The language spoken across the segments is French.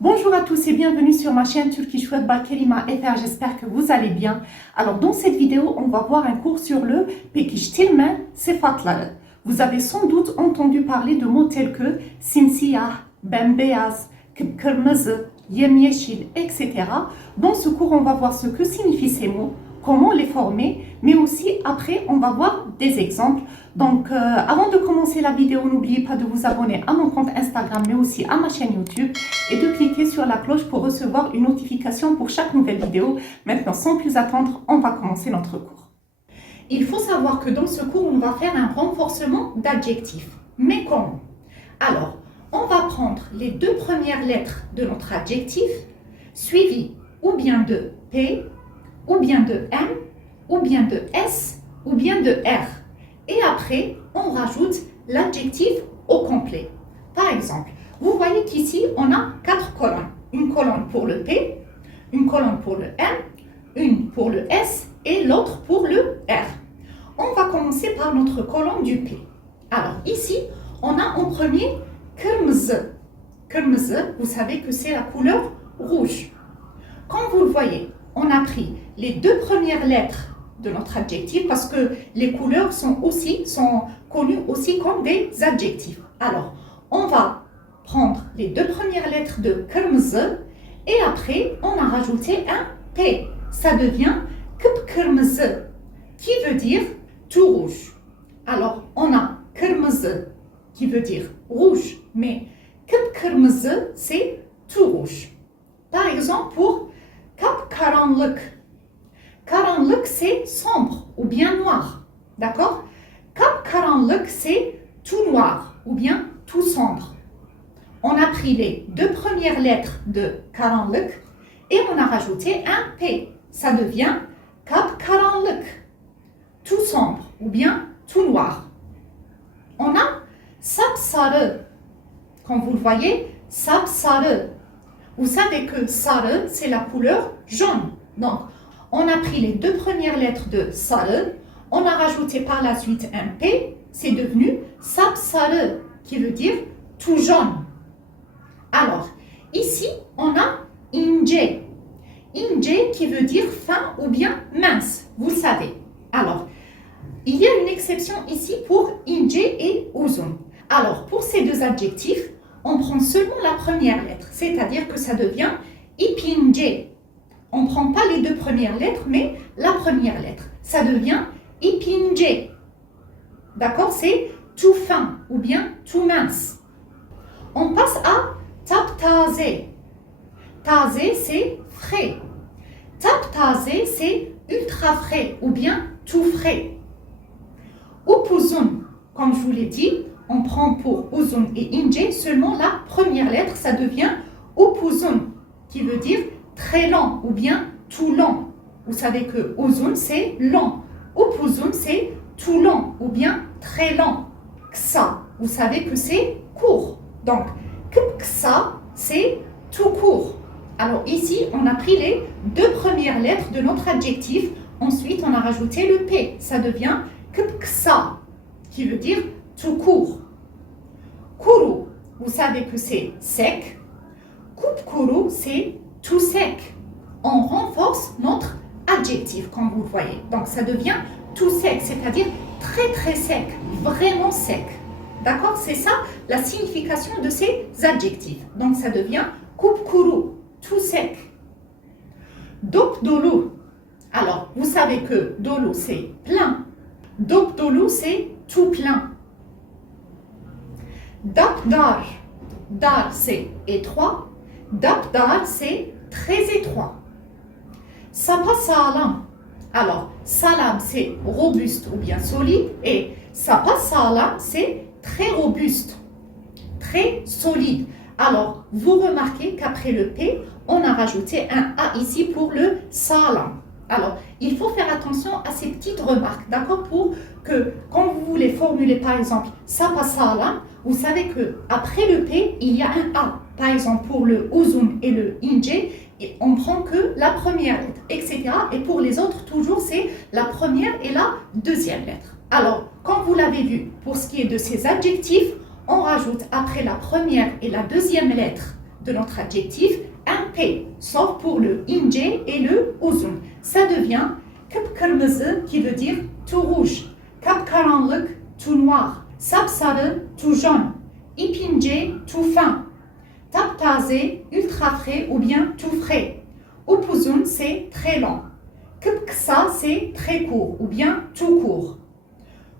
Bonjour à tous et bienvenue sur ma chaîne Turkish Word by Kerima FR, j'espère que vous allez bien. Alors dans cette vidéo, on va voir un cours sur le pekiştirme sıfatları. Vous avez sans doute entendu parler de mots tels que simsiyah, bembeyaz, kıpkırmızı, yemyeşil, etc. Dans ce cours, on va voir ce que signifient ces mots, comment les former, mais aussi après, on va voir des exemples. Donc, avant de commencer la vidéo, n'oubliez pas de vous abonner à mon compte Instagram, mais aussi à ma chaîne YouTube et de cliquer sur la cloche pour recevoir une notification pour chaque nouvelle vidéo. Maintenant, sans plus attendre, on va commencer notre cours. Il faut savoir que dans ce cours, on va faire un renforcement d'adjectifs. Mais comment? Alors, on va prendre les deux premières lettres de notre adjectif, suivies ou bien de P, ou bien de M, ou bien de S, ou bien de R. Et après, on rajoute l'adjectif au complet. Par exemple, vous voyez qu'ici, on a 4 colonnes. Une colonne pour le P, une colonne pour le M, une pour le S et l'autre pour le R. On va commencer par notre colonne du P. Alors ici, on a en premier kırmızı. Kırmızı, vous savez que c'est la couleur rouge. Comme vous le voyez, on a pris les deux premières lettres de notre adjectif parce que les couleurs sont connues aussi comme des adjectifs. Alors, on va prendre les deux premières lettres de kırmızı et après, on a rajouté un P. Ça devient kıpkırmızı qui veut dire tout rouge. Alors, on a kırmızı qui veut dire rouge, mais kıpkırmızı c'est tout rouge. Par exemple, pour kapkaranlık. Karanlık, c'est sombre ou bien noir. D'accord? Kapkaranlık, c'est tout noir ou bien tout sombre. On a pris les deux premières lettres de karanlık et on a rajouté un P. Ça devient kapkaranlık, tout sombre ou bien tout noir. On a sapsarı. Comme vous le voyez, sapsarı. Vous savez que sarı, c'est la couleur jaune. Donc, on a pris les deux premières lettres de sarı, on a rajouté par la suite un P, c'est devenu sapsarı, qui veut dire tout jaune. Alors, ici, on a ince. Ince qui veut dire fin ou bien mince, vous le savez. Alors, il y a une exception ici pour ince et uzun. Alors, pour ces deux adjectifs, on prend seulement la première lettre, c'est-à-dire que ça devient ipince. On ne prend pas les deux premières lettres, mais la première lettre. Ça devient ipince. D'accord? C'est tout fin ou bien tout mince. On passe à taptaze. Taze, c'est frais. Taptaze, c'est ultra frais ou bien tout frais. Upuzun, comme je vous l'ai dit, on prend pour uzun et ince seulement la première lettre. Ça devient upuzun, qui veut dire très lent ou bien tout lent. Vous savez que uzun c'est long. Upuzun c'est tout lent ou bien très lent. Kısa, vous savez que c'est court. Donc, kısa c'est tout court. Alors ici, on a pris les deux premières lettres de notre adjectif. Ensuite, on a rajouté le P. Ça devient kısa, qui veut dire tout court. Kuru, vous savez que c'est sec. Kupkuru, c'est tout sec. On renforce notre adjectif, comme vous le voyez. Donc, ça devient tout sec, c'est-à-dire très très sec, vraiment sec. D'accord? C'est ça la signification de ces adjectifs. Donc, ça devient kupkuru, tout sec. Dop dolu. Alors, vous savez que dolu, c'est plein. Dop dolu, c'est tout plein. Dapdar. Dar, c'est étroit. Dapdar, c'est très étroit. Sapasağlam. Alors, salam, c'est robuste ou bien solide. Et sapasağlam, c'est très robuste, très solide. Alors, vous remarquez qu'après le P, on a rajouté un A ici pour le sağlam. Alors, il faut faire attention à ces petites remarques, d'accord? Pour que, quand vous voulez formuler, par exemple, sapasağlam, vous savez qu'après le P, il y a un A. Par exemple, pour le uzun et le ince, on prend que la première lettre, etc. Et pour les autres, toujours, c'est la première et la deuxième lettre. Alors, comme vous l'avez vu, pour ce qui est de ces adjectifs, on rajoute après la première et la deuxième lettre de notre adjectif un P, sauf pour le ince et le uzun. Ça devient kıpkırmızı qui veut dire tout rouge, kapkaranlık tout noir, sapsarı tout jaune, ipince tout fin, taptaze ultra frais ou bien tout frais. Upuzun c'est très long. Kıpkısa c'est très court ou bien tout court.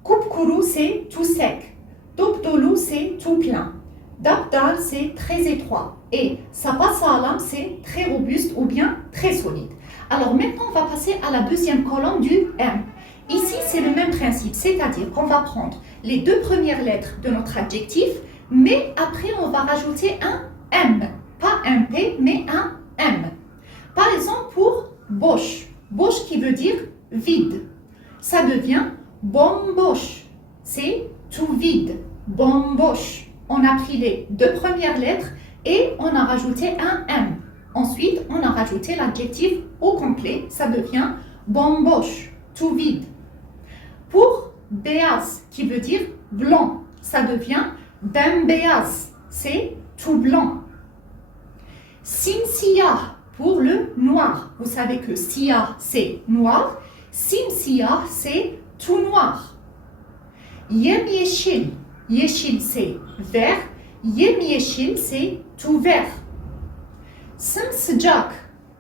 Kupkuru c'est tout sec. Dopdolu c'est tout plein. Dapdal c'est très étroit. Et sapasağlam c'est très robuste ou bien très solide. Alors maintenant on va passer à la deuxième colonne du M. Ici c'est le même principe, c'est-à-dire qu'on va prendre les deux premières lettres de notre adjectif, mais après on va rajouter un M. Pas un P, mais un M. Par exemple pour boş. Boş qui veut dire vide. Ça devient bomboş. C'est tout vide. Bomboş. On a pris les deux premières lettres et on a rajouté un M. Ensuite, on a rajouté l'adjectif au complet. Ça devient bomboş. Tout vide. Pour beyaz qui veut dire blanc. Ça devient bembeyaz. C'est tout blanc. Simsiyah pour le noir. Vous savez que siyah c'est noir, simsiyah c'est tout noir. Yemyeşil, yeşil c'est vert, yemyeşil c'est tout vert. Sımsıcak,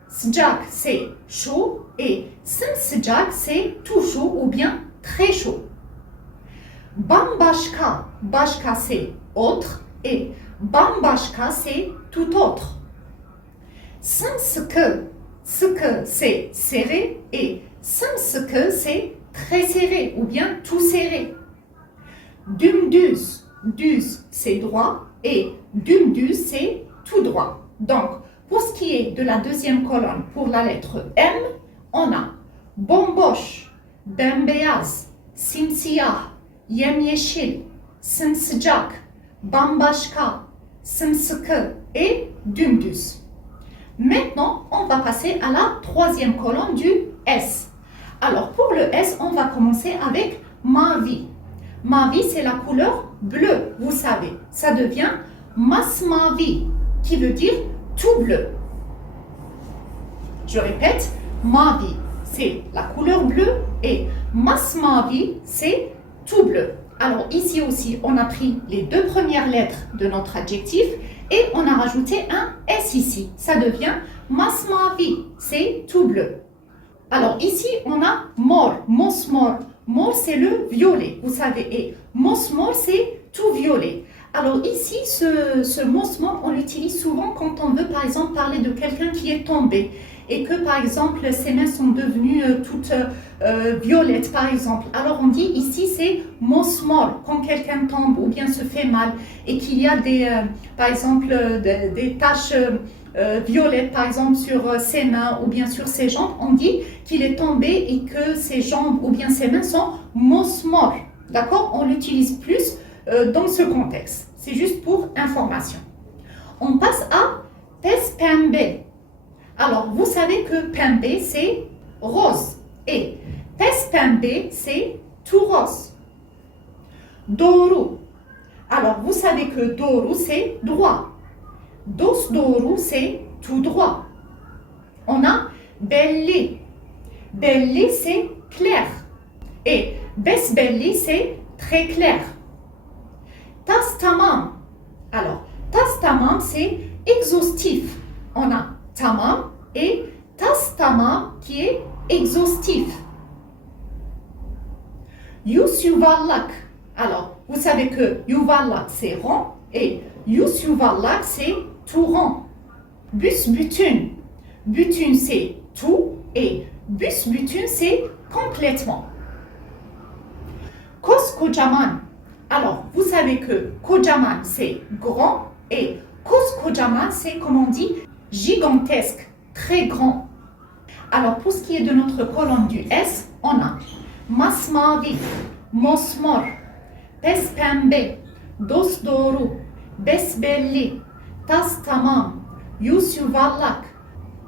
sıcak c'est chaud et sımsıcak c'est tout chaud ou bien très chaud. Bambaşka, başka c'est autre et bambaşka c'est tout autre. Sımsıkı, sıkı c'est serré et sımsıkı c'est très serré ou bien tout serré. Dümdüz, düz c'est droit et dümdüz c'est tout droit. Donc, pour ce qui est de la deuxième colonne pour la lettre M, on a bomboş, bembeyaz, simsiyah, yemyeşil, sımsıcak, bambaşka, sımsıkı et dümdüz. Maintenant, on va passer à la troisième colonne du S. Alors, pour le S, on va commencer avec mavi. Mavi, c'est la couleur bleue, vous savez. Ça devient masmavi, qui veut dire tout bleu. Je répète, mavi, c'est la couleur bleue et masmavi, c'est tout bleu. Alors ici aussi, on a pris les deux premières lettres de notre adjectif et on a rajouté un S ici. Ça devient masmavi, c'est tout bleu. Alors ici, on a mor, mosmor. Mor, c'est le violet, vous savez, et mosmor, c'est tout violet. Alors ici, ce mosmor, on l'utilise souvent quand on veut, par exemple, parler de quelqu'un qui est tombé et que, par exemple, ses mains sont devenues toutes violettes, par exemple. Alors on dit ici, c'est mosmor, quand quelqu'un tombe ou bien se fait mal et qu'il y a par exemple, des taches violettes, par exemple, sur ses mains ou bien sur ses jambes, on dit qu'il est tombé et que ses jambes ou bien ses mains sont mosmor. D'accord? On l'utilise plus dans ce contexte. C'est juste pour information. On passe à pespembe. Alors, vous savez que pembe, c'est rose. Et pespembe, c'est tout rose. Doğru. Alors, vous savez que doğru, c'est droit. Dosdoğru, c'est tout droit. On a belli. Belli, c'est clair. Et besbelli, c'est très clair. Tas tamam. Alors, tas tamam, c'est exhaustif. On a tamam et tas tamam qui est exhaustif. Yüz yuvarlak. Alors, vous savez que yuvarlak, c'est rond et yüz yuvarlak, c'est tout rond. Büsbütün. Bütün, c'est tout et büsbütün, c'est complètement. Koskocaman. Alors, vous savez que kocaman, c'est grand et koskocaman, c'est, comme on dit, gigantesque, très grand. Alors, pour ce qui est de notre colonne du S, on a masmavi, mosmor, pespembe, dosdoğru, besbelli, tas tamam, yüz yuvarlak,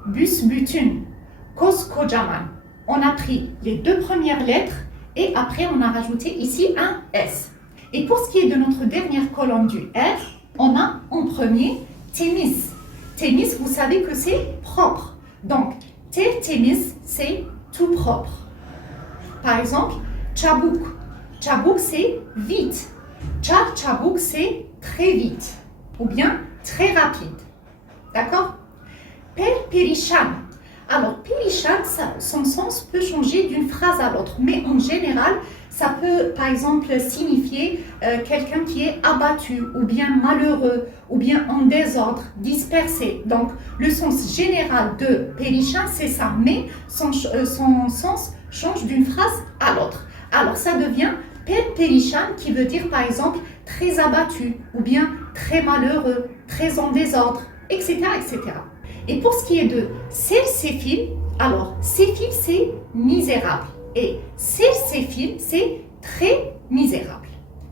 büsbütün, koskocaman. On a pris les deux premières lettres et après on a rajouté ici un S. Et pour ce qui est de notre dernière colonne du R, on a en premier temiz. Temiz, vous savez que c'est propre. Donc, tertemiz, c'est tout propre. Par exemple, çabuk. Çabuk, c'est vite. Çabuk, c'est très vite. Ou bien très rapide. D'accord? Perişan. Alors, perişan, son sens peut changer d'une phrase à l'autre. Mais en général, ça peut, par exemple, signifier quelqu'un qui est abattu, ou bien malheureux, ou bien en désordre, dispersé. Donc, le sens général de perişan, c'est ça. Mais son sens change d'une phrase à l'autre. Alors, ça devient perişan, qui veut dire, par exemple, très abattu, ou bien très malheureux, très en désordre, etc., etc. Et pour ce qui est de sersefil, alors, sefil, c'est misérable. Et sersefil, c'est très misérable.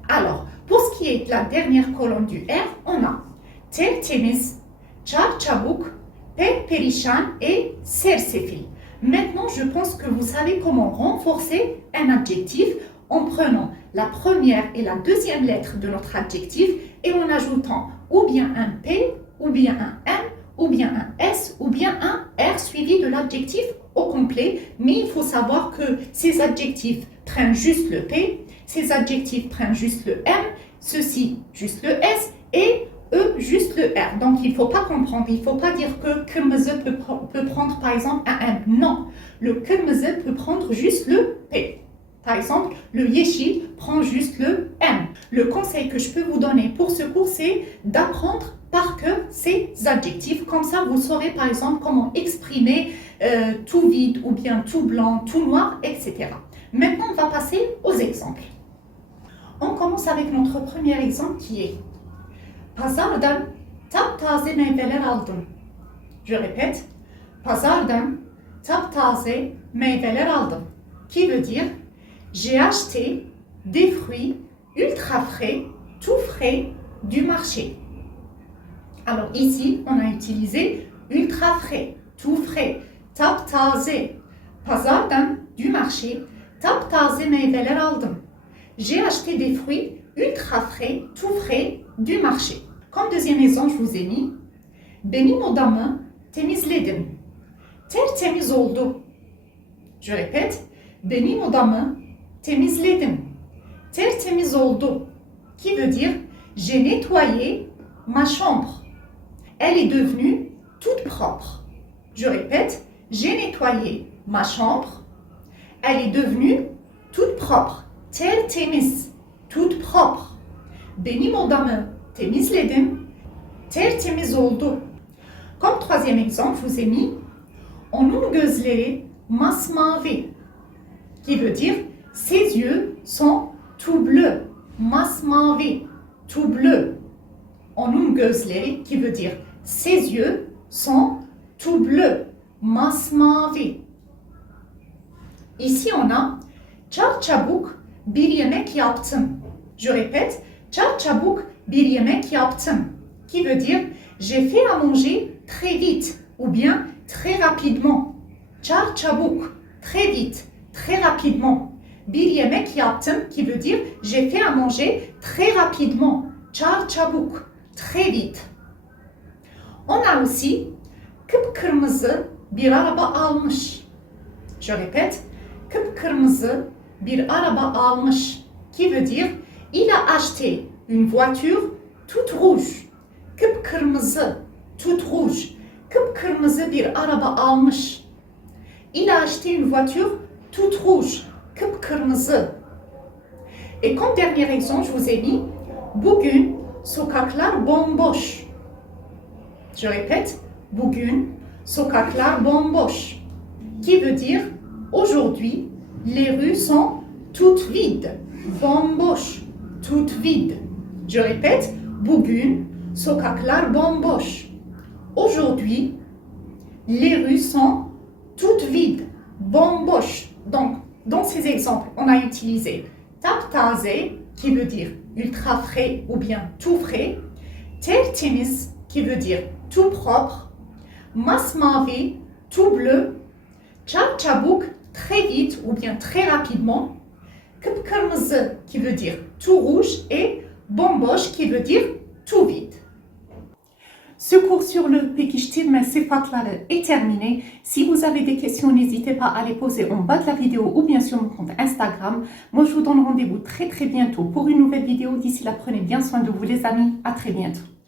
Alors, pour ce qui est de la dernière colonne du R, on a tertemiz, çabuk, perişan et sersefil. Maintenant, je pense que vous savez comment renforcer un adjectif en prenant la première et la deuxième lettre de notre adjectif et en ajoutant ou bien un P, ou bien un M, ou bien un S, ou bien un R suivi de l'adjectif au complet. Mais il faut savoir que ces adjectifs prennent juste le P, ces adjectifs prennent juste le M, ceci juste le S et eux juste le R. Donc il ne faut pas comprendre, il ne faut pas dire que kırmızı peut prendre par exemple un M. Non, le kırmızı peut prendre juste le P. Par exemple, le yeşil prend juste le M. Le conseil que je peux vous donner pour ce cours, c'est d'apprendre par cœur ces adjectifs. Comme ça, vous saurez par exemple comment exprimer tout vide ou bien tout blanc, tout noir, etc. Maintenant, on va passer aux exemples. On commence avec notre premier exemple qui est Pazardan taptaze meyveler aldım. Je répète, Pazardan taptaze meyveler aldım. Qui veut dire j'ai acheté des fruits ultra frais, tout frais du marché. Alors ici, on a utilisé ultra frais, tout frais, taptaze. Pazardan, du marché, taptaze meyveler aldım. J'ai acheté des fruits ultra frais, tout frais du marché. Comme deuxième exemple, je vous ai mis benim odamı temizledim. Tertemiz oldu. Je répète, benim odamı temizledim. Tertemiz oldu. Qui veut dire j'ai nettoyé ma chambre. Elle est devenue toute propre. Je répète, j'ai nettoyé ma chambre. Elle est devenue toute propre. Tertemiz, toute propre. Benim odamı temizledim. Tertemiz oldu. Comme troisième exemple, je vous ai mis onun gözleri masmavi. Qui veut dire ses yeux sont tout bleus. Masmavi, tout bleu. Onun gözleri, qui veut dire ses yeux sont tout bleus. Masmavi. Ici on a çabuk bir yemek yaptım. Je répète, çabuk bir yemek yaptım. Qui veut dire j'ai fait à manger très vite ou bien très rapidement. Çabuk, très vite, très rapidement. Bir yemek yaptım, qui veut dire j'ai fait à manger très rapidement. Çabuk, très vite. On a aussi kıpkırmızı bir araba almış. Je répète, kıpkırmızı bir araba almış. Qui veut dire il a acheté une voiture toute rouge. Kıpkırmızı, toute rouge. Kıpkırmızı bir araba almış. Il a acheté une voiture toute rouge. Kıpkırmızı. Et comme dernier exemple, je vous ai mis bugün sokaklar bomboş. Je répète, bugün sokaklar bomboş. Qui veut dire aujourd'hui les rues sont toutes vides. Bomboş, toutes vides. Je répète, bugün sokaklar bomboş. Aujourd'hui les rues sont toutes vides. Bomboş. Donc, dans ces exemples, on a utilisé taptaze, qui veut dire ultra frais ou bien tout frais, tertemiz, qui veut dire tout propre, masmavi, tout bleu, çabuk, très vite ou bien très rapidement, kıpkırmızı, qui veut dire tout rouge, et bomboş, qui veut dire tout vide. Ce cours sur le pekiştirme sıfatları est terminé. Si vous avez des questions, n'hésitez pas à les poser en bas de la vidéo ou bien sur mon compte Instagram. Moi, je vous donne rendez-vous très bientôt pour une nouvelle vidéo. D'ici là, prenez bien soin de vous les amis. À très bientôt.